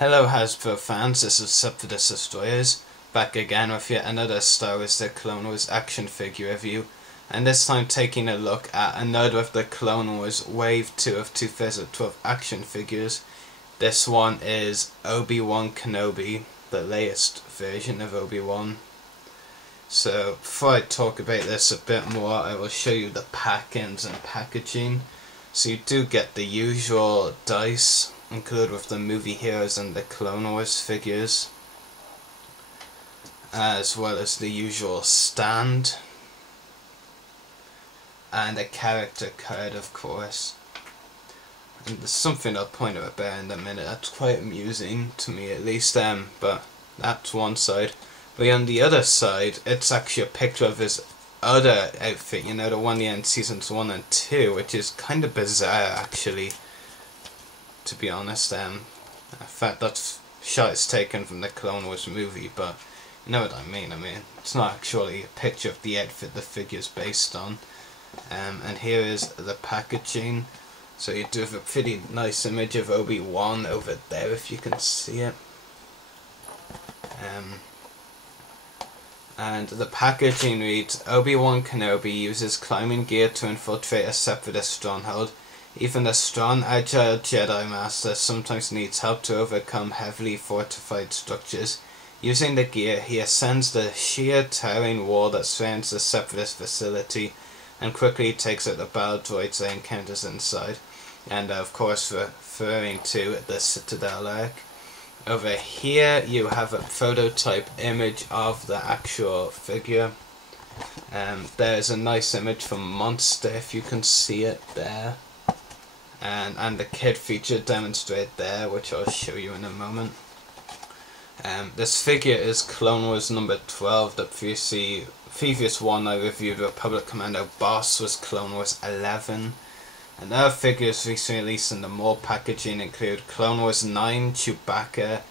Hello Hasbro fans, this is Sub for the Destroyers, back again with yet another Star Wars The Clone Wars action figure review, and this time taking a look at another of the Clone Wars Wave 2 of 2012 action figures. This one is Obi-Wan Kenobi, the latest version of Obi-Wan. So before I talk about this a bit more, I will show you the pack-ins and packaging. So you do get the usual dice included with the movie heroes and the Clone Wars figures, as well as the usual stand and a character card, of course. And there's something I'll point out about in a minute that's quite amusing to me, at least. But that's one side. But on the other side, it's actually a picture of his other outfit, you know, the one he had in seasons 1 and 2, which is kind of bizarre, actually, to be honest. In fact, that shot is taken from the Clone Wars movie, but you know what I mean. It's not actually a picture of the outfit the figure's based on. And here is the packaging. So you do have a pretty nice image of Obi-Wan over there, if you can see it. And the packaging reads, Obi-Wan Kenobi uses climbing gear to infiltrate a separatist stronghold. Even the strong, agile Jedi Master sometimes needs help to overcome heavily fortified structures. Using the gear, he ascends the sheer towering wall that surrounds the separatist facility and quickly takes out the battle droids that encounters inside. And of course, referring to the Citadel arc. Over here you have a prototype image of the actual figure. There's a nice image from Monster, if you can see it there. And the kit feature demonstrated there, which I'll show you in a moment. This figure is Clone Wars number 12. The previous one I reviewed, Republic Commando Boss, was Clone Wars 11. And other figures recently released in the mold packaging include Clone Wars 9, Chewbacca,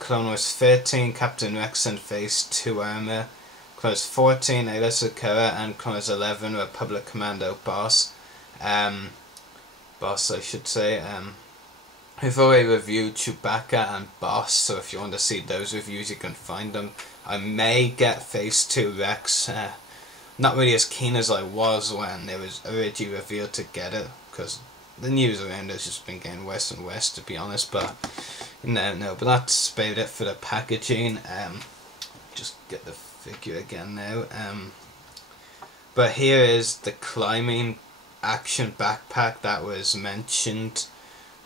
Clone Wars 13, Captain Rex and Phase 2 armor, Clone Wars 14, Ayla Secura, and Clone Wars 11, Republic Commando Boss. Boss, I should say. We've already reviewed Chewbacca and Boss, so if you want to see those reviews, you can find them. I may get Phase 2 Rex. Not really as keen as I was when it was originally revealed to get it, because the news around it has just been getting worse and worse, to be honest. But you never know. But that's about it for the packaging. Just get the figure again now. But here is the climbing action backpack that was mentioned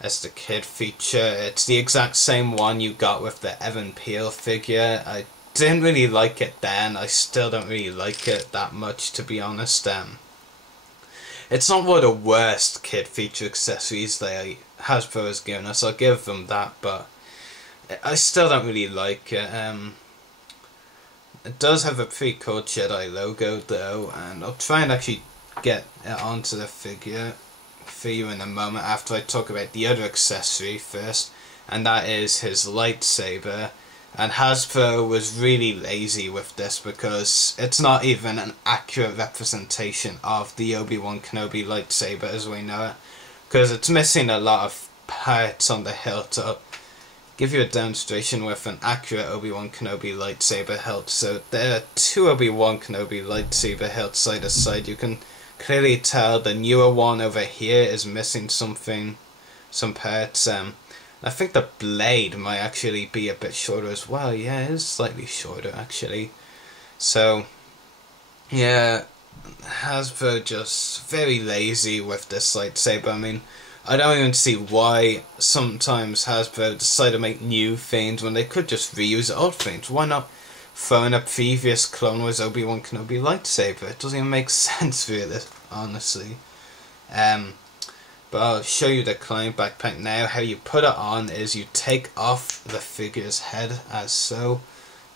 as the kid feature. It's the exact same one you got with the Evan Peel figure. I didn't really like it then. I still don't really like it that much, to be honest. It's not one of the worst kid feature accessories that Hasbro has given us, I'll give them that, but I still don't really like it. It does have a pretty cool Jedi logo though, and I'll try and actually get it onto the figure for you in a moment after I talk about the other accessory first, and that is his lightsaber. And Hasbro was really lazy with this because it's not even an accurate representation of the Obi-Wan Kenobi lightsaber as we know it, because it's missing a lot of parts on the hilt. I'll give you a demonstration with an accurate Obi-Wan Kenobi lightsaber hilt. So there are two Obi-Wan Kenobi lightsaber hilts side to side. You can clearly tell the newer one over here is missing some parts. I think the blade might actually be a bit shorter as well. Yeah, it is slightly shorter actually. So yeah, Hasbro just very lazy with this lightsaber. I don't even see why sometimes Hasbro decide to make new things when they could just reuse old things. Why not throw in a previous Clone Wars Obi-Wan Kenobi lightsaber? It doesn't even make sense really, honestly. But I'll show you the climbing backpack now. How you put it on is you take off the figure's head as so.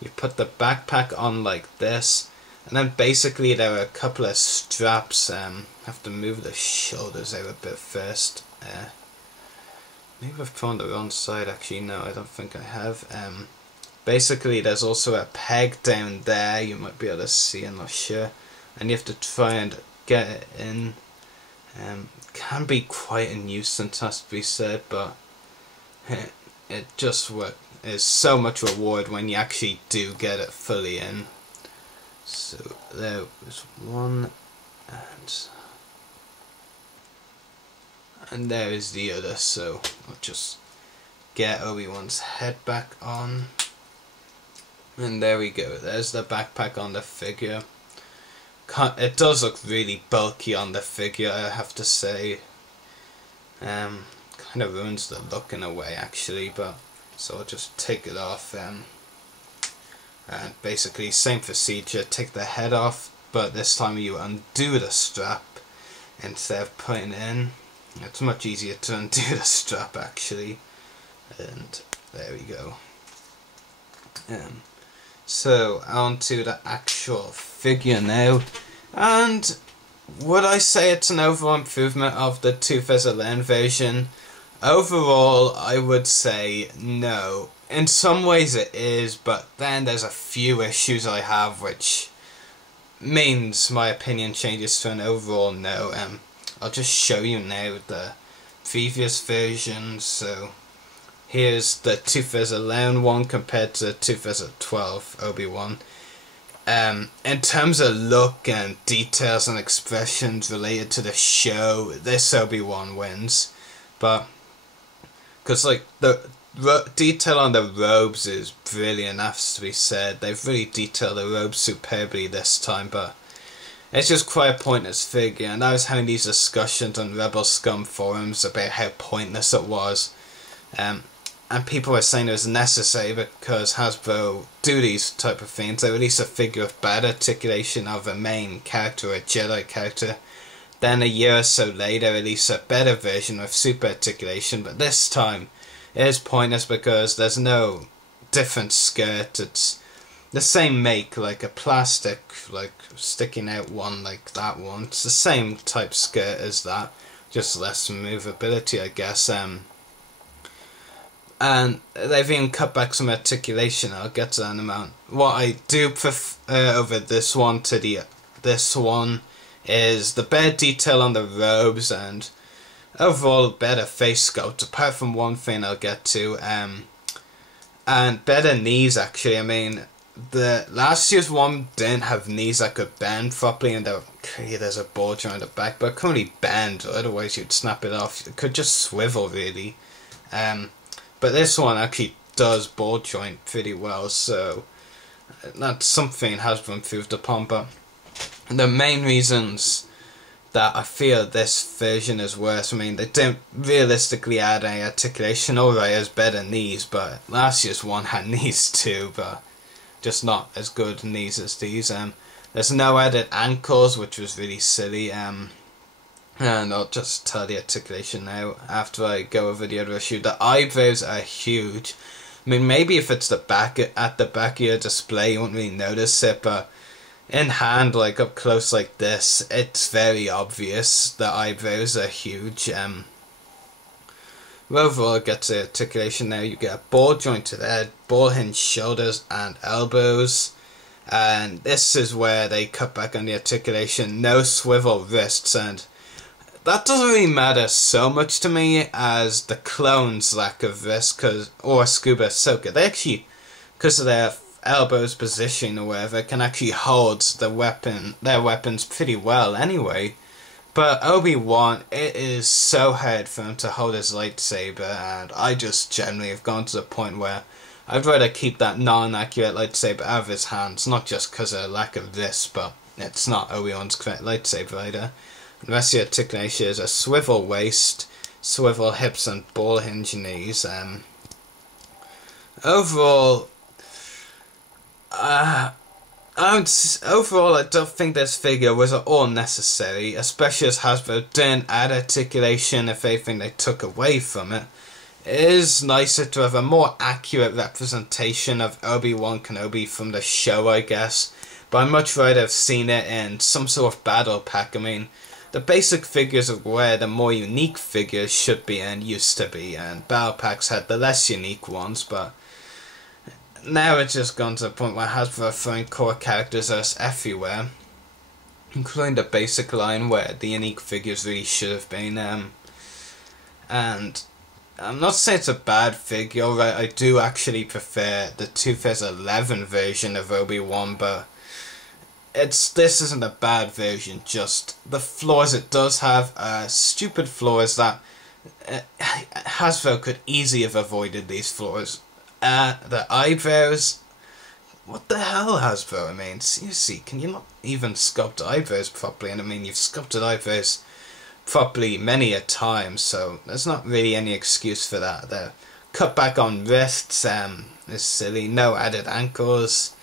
You put the backpack on like this, and then basically there are a couple of straps. Have to move the shoulders out a bit first. Maybe I've put on the wrong side actually. No, I don't think I have. Basically there's also a peg down there. You might be able to see, I'm not sure. And you have to try and get it in. Can be quite a nuisance, has to be said, but it just is so much reward when you actually do get it fully in. So there was one, and there is the other. So I'll just get Obi-Wan's head back on, and there we go. There's the backpack on the figure. It does look really bulky on the figure, I have to say. Kind of ruins the look in a way actually, but so I'll just take it off. And basically same procedure, take the head off, but this time you undo the strap instead of putting it in. It's much easier to undo the strap actually, and there we go. So on to the actual figure now, and would I say it's an overall improvement of the 2011 version? Overall, I would say no. In some ways it is, but then there's a few issues I have which means my opinion changes to an overall no. I'll just show you now the previous version. So here's the 2011 one compared to 2012 Obi-Wan. In terms of look and details and expressions related to the show, this Obi-Wan wins. But because like the detail on the robes is brilliant, has to be said. They've really detailed the robes superbly this time, but it's just quite a pointless figure. And I was having these discussions on Rebel Scum forums about how pointless it was. And people were saying it was necessary because Hasbro do these type of things. They release a figure with bad articulation of a main character or a Jedi character. Then a year or so later release a better version with super articulation. But this time it is pointless because there's no different skirt. It's the same make, like a plastic, like sticking out one like that one. It's the same type skirt as that, just less movability, I guess. And they've even cut back some articulation. I'll get to that in a moment. What I do prefer over this one to this one is the better detail on the robes and overall better face sculpt, apart from one thing I'll get to. And better knees actually. I mean, the last year's one didn't have knees that could bend properly, and there's a bulge around the back, but it couldn't really bend, otherwise you'd snap it off. It could just swivel really. But this one actually does ball joint pretty well, so that's something Hasbro improved upon. But the main reasons that I feel this version is worse, I mean, they didn't realistically add any articulation. Alright, it has better knees, but last year's one had knees too, but just not as good knees as these. There's no added ankles, which was really silly. And I'll just tell the articulation now after I go over the other issue. The eyebrows are huge. I mean, maybe if it's at the back of your display you won't really notice it, but in hand, like up close like this, it's very obvious the eyebrows are huge. Overall, it gets the articulation now. You get a ball jointed head, ball hinge shoulders and elbows. And this is where they cut back on the articulation. No swivel wrists, and that doesn't really matter so much to me as the clones' lack of wrist, or Scuba Ahsoka. They actually, because of their elbows positioning or whatever, can actually hold their weapons pretty well anyway. But Obi-Wan, it is so hard for him to hold his lightsaber, and I just generally have gone to the point where I'd rather keep that non-accurate lightsaber out of his hands, not just because of a lack of this, but it's not Obi-Wan's correct lightsaber either. The rest of the articulation is a swivel waist, swivel hips and ball hinge knees. Overall, I don't think this figure was at all necessary, especially as Hasbro didn't add articulation. If anything, they took away from it. It is nicer to have a more accurate representation of Obi-Wan Kenobi from the show, I guess, but I'd much rather have seen it in some sort of battle pack. I mean, the basic figures are where the more unique figures should be and used to be, and battle packs had the less unique ones, but now it's just gone to the point where Hasbro are throwing core characters us everywhere, including the basic line where the unique figures really should have been. And I'm not saying it's a bad figure, right? I do actually prefer the 2011 version of Obi-Wan, but this isn't a bad version, just the flaws it does have are stupid flaws that Hasbro could easily have avoided these flaws. The eyebrows, what the hell, Hasbro? I mean, seriously, can you not even sculpt eyebrows properly? And I mean, you've sculpted eyebrows properly many a time, so there's not really any excuse for that. The cut back on wrists is silly, no added ankles.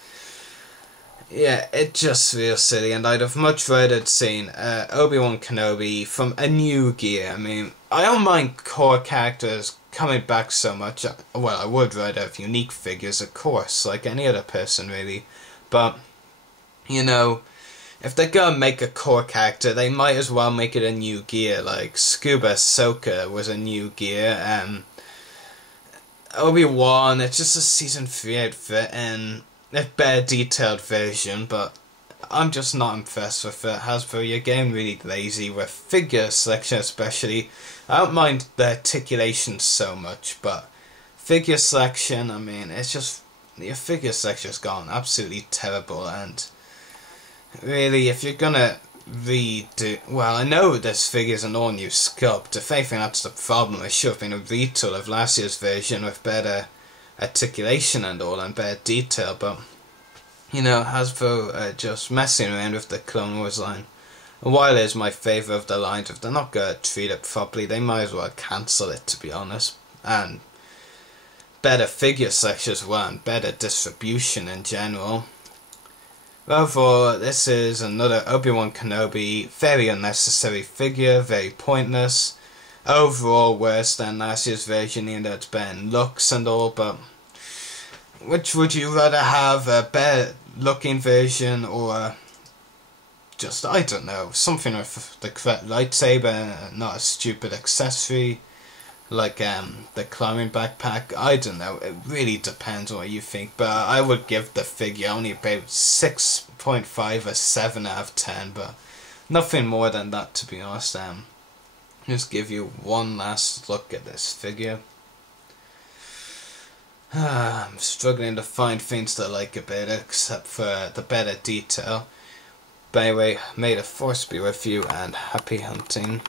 Yeah, it just feels silly, and I'd have much rather seen Obi-Wan Kenobi from a new gear. I mean, I don't mind core characters coming back so much. Well, I would rather have unique figures, of course, like any other person, really. But, you know, if they're gonna make a core character, they might as well make it a new gear. Like, Scuba Ahsoka was a new gear. Obi-Wan, it's just a Season 3 outfit, and a better detailed version, but I'm just not impressed with it. Hasbro, you're getting really lazy with figure selection especially. I don't mind the articulation so much, but figure selection, I mean, it's just, your figure selection's gone absolutely terrible, and really, if you're gonna redo, well, I know this figure's an all new sculpt. If anything, that's the problem. It should have been a retool of last year's version with better articulation and all, and better detail, but you know, Hasbro just messing around with the Clone Wars line. And while it is my favourite of the lines, if they're not going to treat it properly, they might as well cancel it, to be honest. And better figure selection as well, and better distribution in general. Overall, this is another Obi-Wan Kenobi, very unnecessary figure, very pointless. Overall worse than last year's version, even though it's better in looks and all, but which would you rather have, a better looking version, or just, I don't know, something with the correct lightsaber, not a stupid accessory, like the climbing backpack? I don't know, it really depends on what you think, but I would give the figure only about 6.5 or 7 out of 10, but nothing more than that, to be honest. Just give you one last look at this figure. I'm struggling to find things to like about it, except for the better detail. But anyway, may the force be with you, and happy hunting.